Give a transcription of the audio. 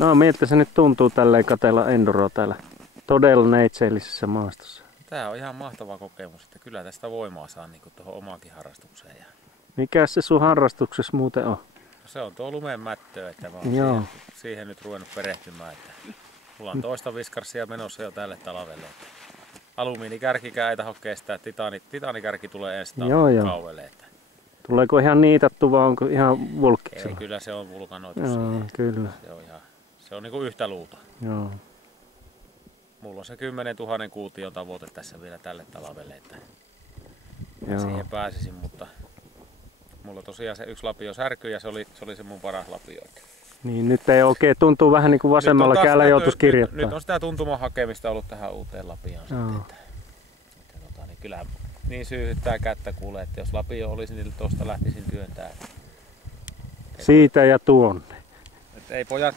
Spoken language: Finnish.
No miltä se nyt tuntuu tälleen katsella enduroa täällä todella neitseellisessä maastossa? Tää on ihan mahtava kokemus, että kyllä tästä voimaa saa niin tuohon omaankin harrastukseen. Ja Mikä se sun harrastuksessa muuten on? se on tuo lumenmättö, että mä oon siihen nyt ruvennut perehtymään. Että mulla on toista viskarsia menossa jo tälle talvelle. Alumiinikärkikään ei taho kestää, titaanikärki tulee ensi kaudelle. Että tuleeko ihan niitattu vai onko ihan vulkkiksella? ei, kyllä se on vulkanoitu. Kyllä. Se on niinku yhtä luuta. Joo. Mulla on se 10 000 kuution tavoite tässä vielä tälle talvelle, että siihen pääsisin, mutta mulla tosiaan se yksi lapio särkyi ja se oli se mun paras lapio. Niin nyt ei oikein tuntuu vähän niin kuin vasemmalla kädellä joutuisi kirjoittamaan. Nyt on sitä tuntuman hakemista ollut tähän uuteen lapioon sitten. Niin kyllähän niin syyhyttää kättä kuulee, että jos lapio olisi, niin tuosta lähtisin työntää. Siitä ja tuonne. Ei pojat